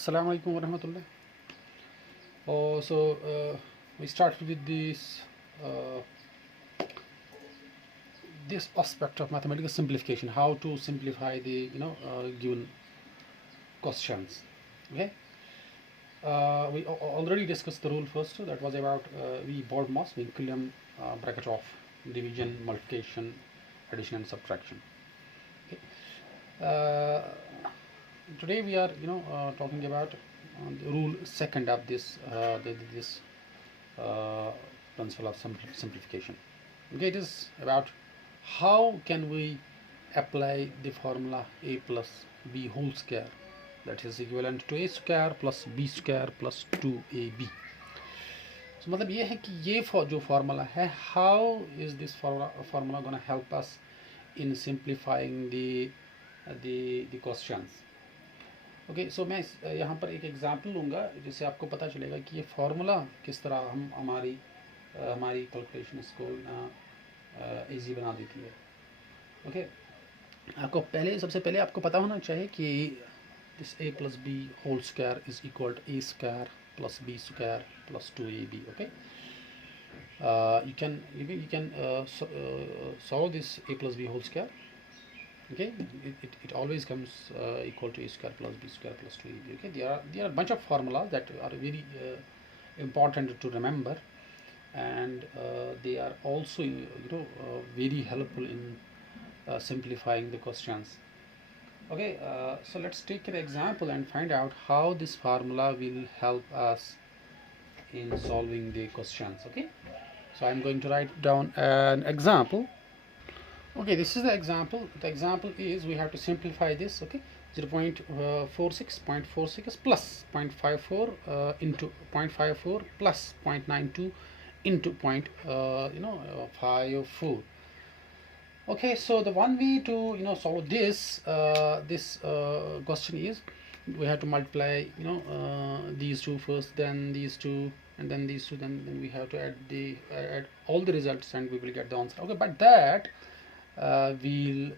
Assalamu alaikum warahmatullah. So we start with uh, this aspect of mathematical simplification. How to simplify the given questions. Okay. We already discussed the rule first. That was about we BODMAS, vinculum bracket of division, multiplication, addition, and subtraction. Okay. Uh, Today we are talking about the rule second of this principle of simplification. Okay, it is about how can we apply the formula a plus b whole square, that is equivalent to a square plus b square plus 2ab. So मतलब ये है कि ये जो formula है, how is this formula going to help us in simplifying the questions. Okay so मैं यहाँ पर एक एग्जांपल लूँगा जिससे आपको पता चलेगा कि ये फार्मूला किस तरह हम हमारी कैलकुलेशंस को इजी बना देती है. ओके आपको सबसे पहले आपको पता होना चाहिए कि this a plus B whole square is equal to a square plus b square plus 2ab. Okay you can solve this a plus b whole square. Okay, it always comes equal to a square plus b square plus 2ab. Okay, there are a bunch of formulas that are very important to remember, and they are also very helpful in simplifying the questions. Okay, so let's take an example and find out how this formula will help us in solving the questions. Okay, so I'm going to write down an example. Okay, this is the example. The example is we have to simplify this. Okay, 0.46 plus 0.54 into 0.54 plus 0.92 into 0.54. Okay, so the one way to solve this question is we have to multiply these two first, then these two, and then these two, then we have to add all the results and we will get the answer. Okay, but that will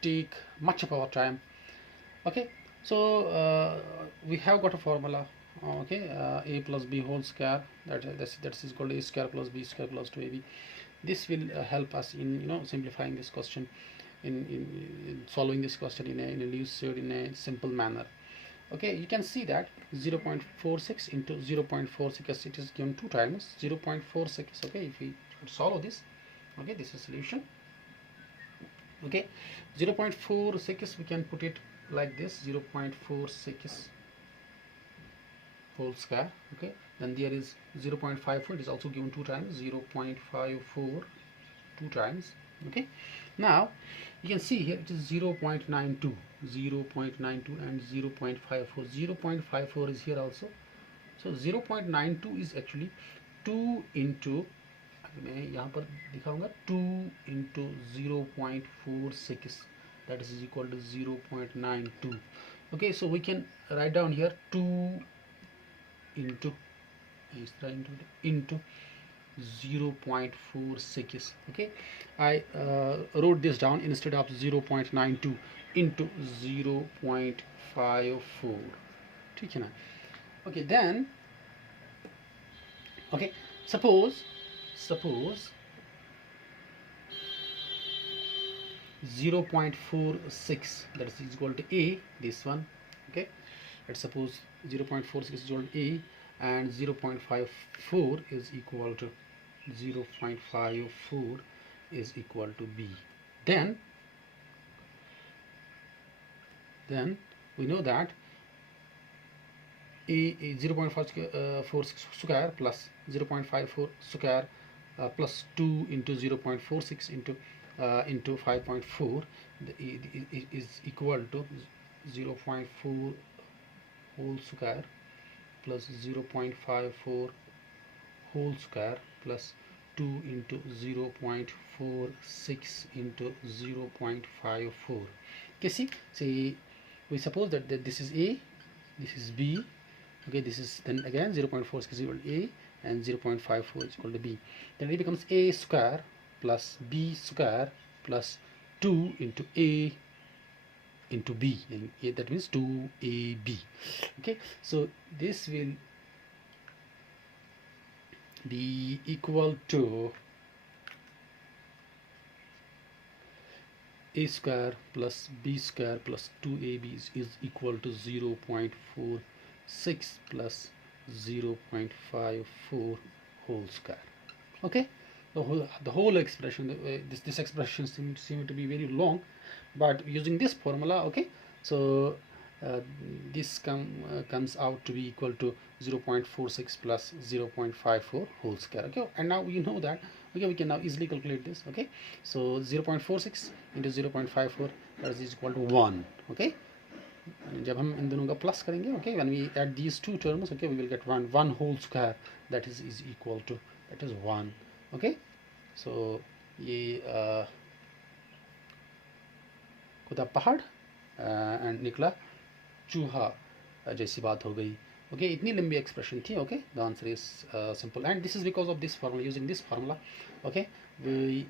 take much of our time. Okay, so we have got a formula. Okay, a plus b whole square, that's equal to a square plus b square plus 2ab. This will help us in simplifying this question, in solving this question in a simple manner. Okay, you can see that 0.46 into 0.46, it is given two times 0.46. okay, if we solve this, okay, this is solution. Okay, 0.46 we can put it like this, 0.46 whole square. Okay, then there is 0.54, it is also given two times, 0.54 two times. Okay, now you can see here it is 0.92 and 0.54. 0.54 is here also. So 0.92 is actually 2 into, मैं यहाँ पर दिखाऊंगा 2 into 0.46, that is equal to 0.92. okay, so we can write down here 2 into 0.46. okay, I wrote this down instead of 0.92 into 0.54. ठीक है ना. okay, then okay, suppose 0.46, that is equal to a, this one. okay, let's suppose 0.46 is equal to a and 0.54 is equal to 0.54 is equal to b. Then we know that a 0.46 square plus 0.54 square plus 2 into 0.46 into 5.4 is equal to 0.4 whole square plus 0.54 whole square plus 2 into 0.46 into 0.54. okay, see we suppose that this is a, this is b. okay, this is then again 0.46 is equal to a and 0.54 is equal to b. Then it becomes a square plus b square plus 2 into a into b, and that means 2ab. Okay, so this will be equal to a square plus b square plus 2ab is equal to 0.46 plus 0.54 whole square. Okay, the whole expression, this expression seem to be very long, but using this formula, okay, so this comes out to be equal to 0.46 plus 0.54 whole square. Okay, and now we know that, okay, we can now easily calculate this. Okay, so 0.46 into 0.54, that is equal to 1. Okay, जब हम इन दोनों का plus करेंगे, okay, when we add these two terms, okay, we will get 1 whole square, that is equal to, that is 1. Okay, so ये खुदा पहाड़ and निकला चूहा जैसी बात हो गई. Okay, इतनी लंबी एक्सप्रेशन थी. Okay, the answer is simple, and this is because of this formula. Using this formula, okay, we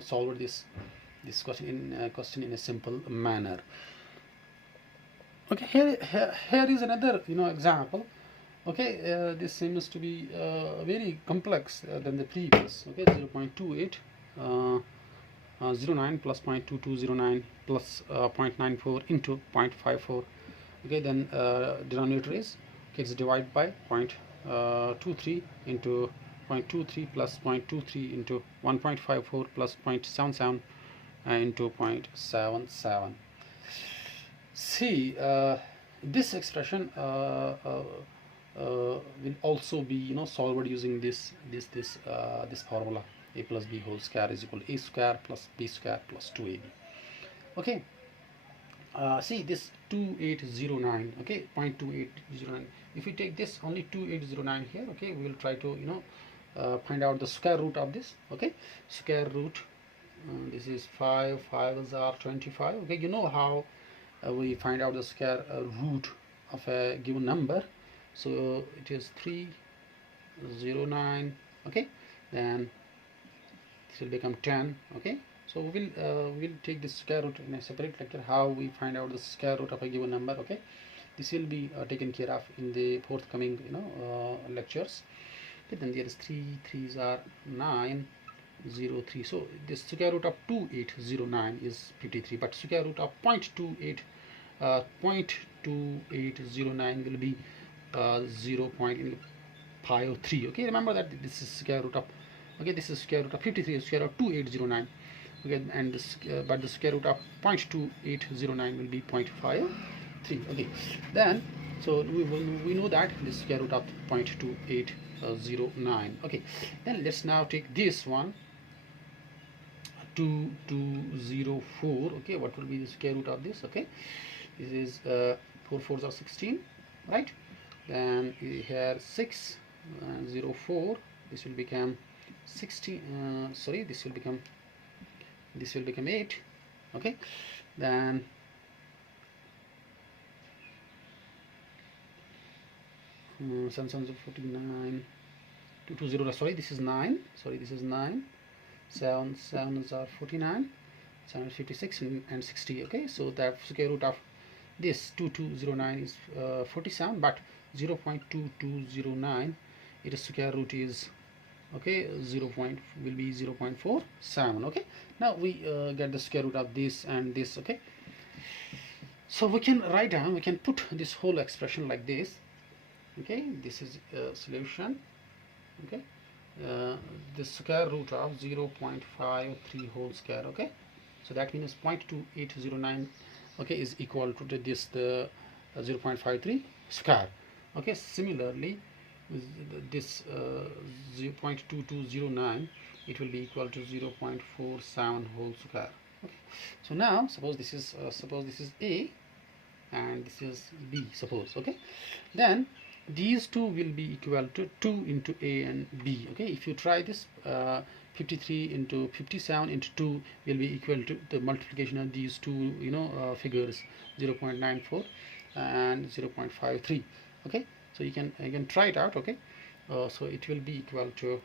solved this question in a simple manner. Okay, here is another example. Okay, this seems to be very complex than the previous. Okay, 0.28 09 plus 0.2209 plus 0.94 into 0.54. Okay, then denominator is, okay, it's divided by 0.23 into 0.23 plus 0.23 into 1.54 plus 0.77 into 0.77. See, this expression will also be solved using this formula. A plus b whole square is equal to a square plus b square plus 2ab. Okay, see this 2809. Okay, 0.2809. If we take this only 2809 here, okay, we will try to find out the square root of this. Okay, square root, this is 5 5s are 25. Okay, you know how we find out the square root of a given number. So it is 309. Okay, then this will become 10. Okay, so we'll take this square root in a separate lecture, how we find out the square root of a given number. Okay, this will be taken care of in the forthcoming lectures. Okay, then there is 3 3s are 9 0 3. So this square root of 2809 is 53, but square root of 0.2809 will be 0.53. Okay, remember that this is square root of, okay, this is square root of 53 is square root of 2809. Okay, and this but the square root of 0.2809 will be 0.53. Okay, then so we know that this square root of 0.2809. Okay, then let's now take this one, 2204. Okay, what will be the square root of this? Okay, this is 4 4s are 16, right? Then here 6 04, this will become 16, sorry, this will become 8. Okay, then 7 7s are 49, 220, sorry, this is 9, sorry, this is 9, 7 7s are 49, 7 56 and 60. Okay, so the square root of this 2209 is 47, but 0.2209, its square root is, okay, will be 0.47. Okay, now we get the square root of this and this. Okay, so we can write down, we can put this whole expression like this. Okay, this is a solution. Okay, the square root of 0.53 whole square. Okay, so that means 0.2809, okay, is equal to this the 0.53 square. Okay, similarly with this 0.2209, it will be equal to 0.47 whole square. Okay, so now suppose this is A and this is B, suppose. Okay, then these two will be equal to 2 into A and B. Okay, if you try this, 53 into 57 into 2 will be equal to the multiplication of these two figures, 0.94 and 0.53. Okay, so you can try it out. Okay, so it will be equal to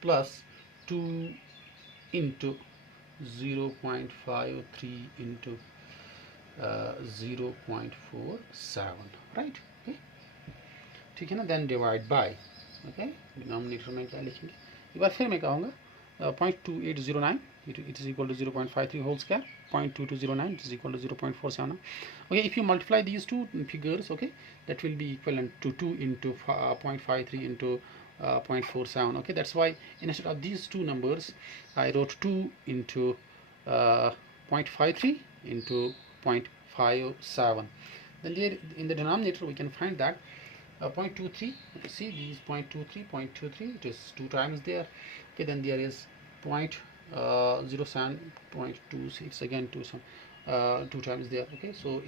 plus 2 into 0.53 into 0.47, right? Okay, ठीक है ना, then divide by, okay, denominator में क्या लिखेंगे, एक बार फिर मैं कहूँगा 0.2809 it is equal to 0.53 whole square, 0.2209 it is equal to 0.47. Okay, if you multiply these two figures, okay, that will be equivalent to 2 into 0.53 into 0.47. okay, that's why instead of these two numbers I wrote 2 into 0.53 into 0.57. Then there in the denominator we can find that 0.23, see these 0.23, 0.23, it is 2 times there. Okay, then there is 0.07, 0.26, again 2 times there. Okay, so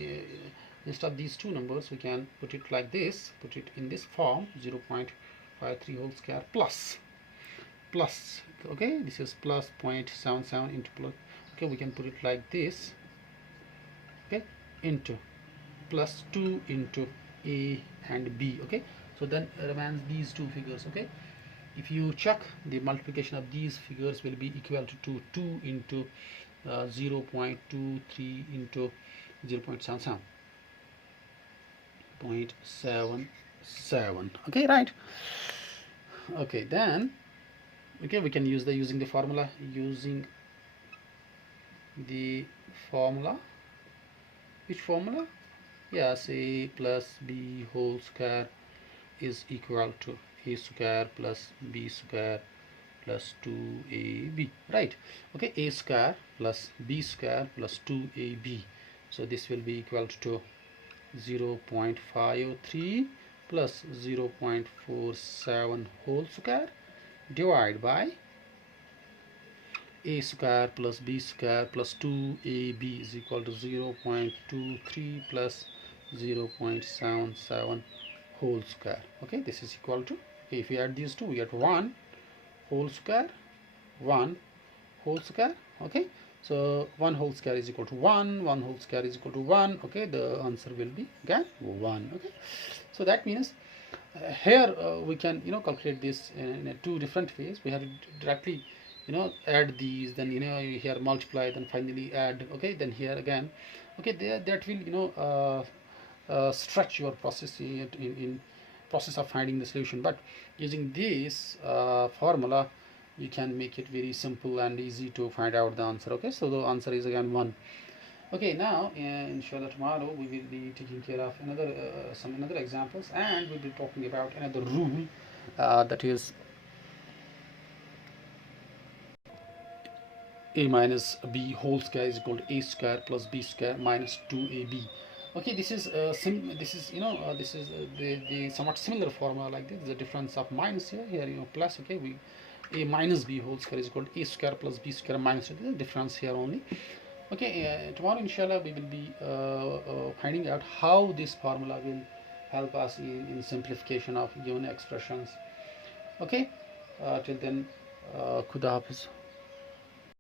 instead of these two numbers we can put it like this, put it in this form, 0.53 whole square plus, okay, this is plus 0.77 into plus, okay, we can put it like this, okay, into plus 2 into A and B. Okay, so then remains these two figures. Okay, if you check, the multiplication of these figures will be equal to 2 into 0.23 into 0.77, okay, right? Okay, then okay, we can use using the formula, which formula? Yes, A plus B whole square is equal to A square plus B square plus 2AB, right? Okay, A square plus B square plus 2AB, so this will be equal to 0.53 plus 0.47 whole square divided by A square plus B square plus 2AB is equal to 0.23 plus 0.77 whole square. Okay, this is equal to, okay, if we add these two we get 1 whole square, 1 whole square. Okay, so 1 whole square is equal to 1, 1 whole square is equal to 1. Okay, the answer will be again 1. Okay, so that means here we can calculate this in two different ways. We have to directly add these, then here multiply, then finally add. Okay, then here again, okay, there that will stretch your process in process of finding the solution. But using this formula, you can make it very simple and easy to find out the answer. Okay, so the answer is again 1. Okay, now inshallah tomorrow we will be taking care of some another examples, and we'll be talking about another rule, that is A minus B whole square is equal to A square plus B square minus 2AB. Okay, this is this is the somewhat similar formula like this. The difference of minus here plus. Okay, we A minus B whole square is equal to A square plus B square minus 2. The difference here only. Okay, tomorrow inshallah we will be finding out how this formula will help us in simplification of given expressions. Okay, till then, Khuda Hafiz.